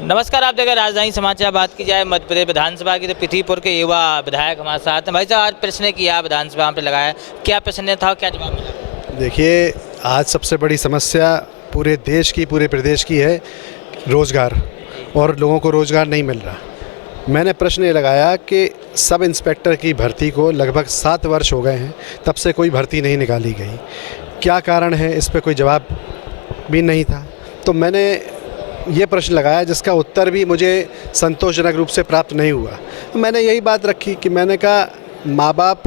नमस्कार, आप देखें राजधानी समाचार। बात की जाए मध्य प्रदेश विधानसभा की तो पृथ्वीपुर के युवा विधायक हमारे साथ हैं। भाई साहब, आज प्रश्न किया विधानसभा पे लगाया, क्या प्रश्न था, क्या जवाब मिला? देखिए, आज सबसे बड़ी समस्या पूरे देश की, पूरे प्रदेश की है रोज़गार, और लोगों को रोज़गार नहीं मिल रहा। मैंने प्रश्न ये लगाया कि सब इंस्पेक्टर की भर्ती को लगभग 7 वर्ष हो गए हैं, तब से कोई भर्ती नहीं निकाली गई। क्या कारण है, इस पे कोई जवाब भी नहीं था। तो मैंने ये प्रश्न लगाया जिसका उत्तर भी मुझे संतोषजनक रूप से प्राप्त नहीं हुआ। तो मैंने यही बात रखी कि मैंने कहा, माँ बाप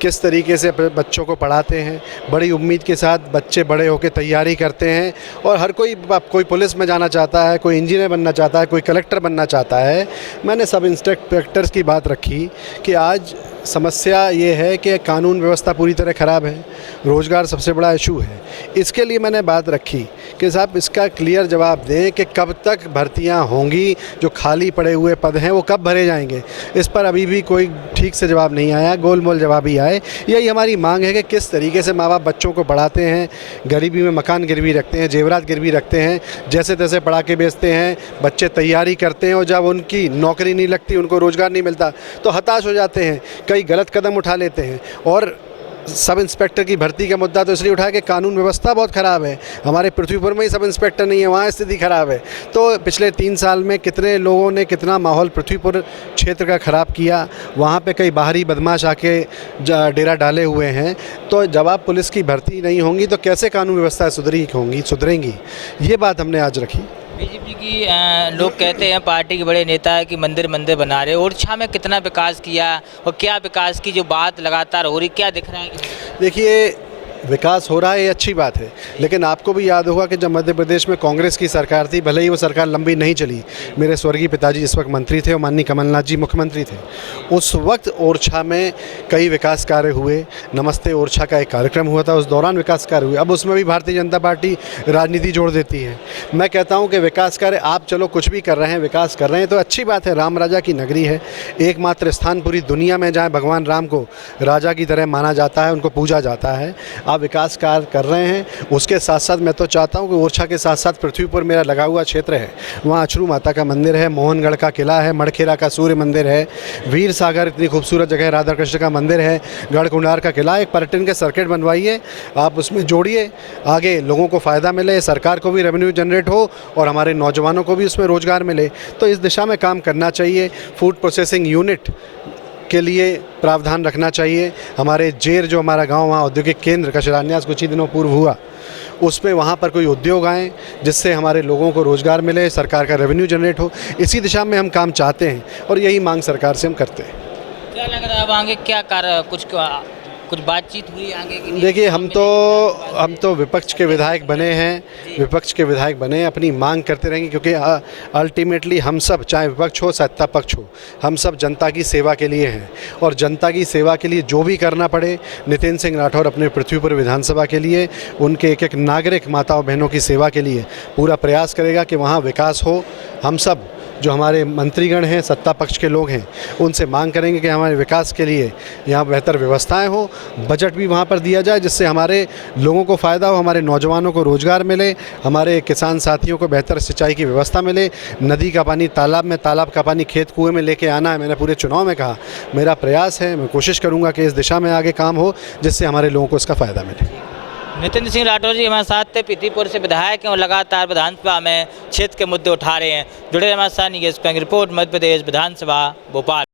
किस तरीके से अपने बच्चों को पढ़ाते हैं, बड़ी उम्मीद के साथ बच्चे बड़े होकर तैयारी करते हैं, और हर कोई पुलिस में जाना चाहता है, कोई इंजीनियर बनना चाहता है, कोई कलेक्टर बनना चाहता है। मैंने सब इंस्पेक्टर्स की बात रखी कि आज समस्या ये है कि कानून व्यवस्था पूरी तरह ख़राब है, रोज़गार सबसे बड़ा इशू है। इसके लिए मैंने बात रखी कि साहब इसका क्लियर जवाब दें कि कब तक भर्तियां होंगी, जो खाली पड़े हुए पद हैं वो कब भरे जाएंगे। इस पर अभी भी कोई ठीक से जवाब नहीं आया, गोलमोल जवाब ही आए। यही हमारी मांग है कि किस तरीके से माँ बाप बच्चों को पढ़ाते हैं, गरीबी में मकान गिरवी रखते हैं, जेवरात गिरवी रखते हैं, जैसे तैसे पढ़ा के बेचते हैं, बच्चे तैयारी करते हैं, और जब उनकी नौकरी नहीं लगती, उनको रोज़गार नहीं मिलता, तो हताश हो जाते हैं, कई गलत कदम उठा लेते हैं। और सब इंस्पेक्टर की भर्ती का मुद्दा तो इसलिए उठाया कि कानून व्यवस्था बहुत ख़राब है। हमारे पृथ्वीपुर में ही सब इंस्पेक्टर नहीं है, वहाँ स्थिति ख़राब है। तो पिछले 3 साल में कितने लोगों ने कितना माहौल पृथ्वीपुर क्षेत्र का ख़राब किया, वहाँ पे कई बाहरी बदमाश आके डेरा डाले हुए हैं। तो जब आप पुलिस की भर्ती नहीं होंगी तो कैसे कानून व्यवस्था सुधरेंगी। ये बात हमने आज रखी। बीजेपी की लोग कहते हैं, पार्टी के बड़े नेता है कि मंदिर बना रहे। ओरछा में कितना विकास किया और क्या विकास की जो बात लगातार हो रही, क्या दिख रहा है? देखिए, विकास हो रहा है, ये अच्छी बात है, लेकिन आपको भी याद होगा कि जब मध्य प्रदेश में कांग्रेस की सरकार थी, भले ही वो सरकार लंबी नहीं चली, मेरे स्वर्गीय पिताजी जिस वक्त मंत्री थे और माननीय कमलनाथ जी मुख्यमंत्री थे, उस वक्त ओरछा में कई विकास कार्य हुए। नमस्ते ओरछा का एक कार्यक्रम हुआ था, उस दौरान विकास कार्य हुए। अब उसमें भी भारतीय जनता पार्टी राजनीति जोड़ देती है। मैं कहता हूँ कि विकास कार्य, आप चलो कुछ भी कर रहे हैं, विकास कर रहे हैं तो अच्छी बात है। राम राजा की नगरी है, एकमात्र स्थान पूरी दुनिया में जहाँ भगवान राम को राजा की तरह माना जाता है, उनको पूजा जाता है। आप विकास कार्य कर रहे हैं, उसके साथ साथ मैं तो चाहता हूं कि ओरछा के साथ साथ पृथ्वीपुर मेरा लगा हुआ क्षेत्र है, वहाँ अछरू माता का मंदिर है, मोहनगढ़ का किला है, मड़खेरा का सूर्य मंदिर है, वीर सागर इतनी खूबसूरत जगह, राधा कृष्ण का मंदिर है, गढ़कुंडार का किला। एक पर्यटन के सर्किट बनवाइए, आप उसमें जोड़िए, आगे लोगों को फ़ायदा मिले, सरकार को भी रेवेन्यू जनरेट हो और हमारे नौजवानों को भी उसमें रोज़गार मिले। तो इस दिशा में काम करना चाहिए। फूड प्रोसेसिंग यूनिट के लिए प्रावधान रखना चाहिए। हमारे जेर जो हमारा गांव, वहाँ औद्योगिक केंद्र का शिलान्यास कुछ ही दिनों पूर्व हुआ, उसमें वहाँ पर कोई उद्योग आए जिससे हमारे लोगों को रोज़गार मिले, सरकार का रेवेन्यू जनरेट हो। इसी दिशा में हम काम चाहते हैं और यही मांग सरकार से हम करते हैं। क्या लग रहा है अब आगे क्या कार्य, कुछ बातचीत हुई आगे की? देखिए, हम तो विपक्ष के विधायक बने हैं, अपनी मांग करते रहेंगे, क्योंकि अल्टीमेटली हम सब, चाहे विपक्ष हो सत्ता पक्ष हो, हम सब जनता की सेवा के लिए हैं, और जनता की सेवा के लिए जो भी करना पड़े, नितिन सिंह राठौर अपने पृथ्वीपुर विधानसभा के लिए, उनके एक एक नागरिक माताओं बहनों की सेवा के लिए पूरा प्रयास करेगा कि वहाँ विकास हो। हम सब जो हमारे मंत्रीगण हैं, सत्ता पक्ष के लोग हैं, उनसे मांग करेंगे कि हमारे विकास के लिए यहाँ बेहतर व्यवस्थाएं हो, बजट भी वहाँ पर दिया जाए जिससे हमारे लोगों को फ़ायदा हो, हमारे नौजवानों को रोज़गार मिले, हमारे किसान साथियों को बेहतर सिंचाई की व्यवस्था मिले। नदी का पानी तालाब में, तालाब का पानी खेत कुएँ में लेके आना है। मैंने पूरे चुनाव में कहा, मेरा प्रयास है, मैं कोशिश करूँगा कि इस दिशा में आगे काम हो जिससे हमारे लोगों को इसका फ़ायदा मिले। नितिन सिंह राठौर जी हमारे साथ थे, पृथ्वीपुर से विधायक हैं और लगातार विधानसभा में क्षेत्र के मुद्दे उठा रहे हैं। जुड़े हमारे साथ रिपोर्ट, मध्य प्रदेश विधानसभा भोपाल।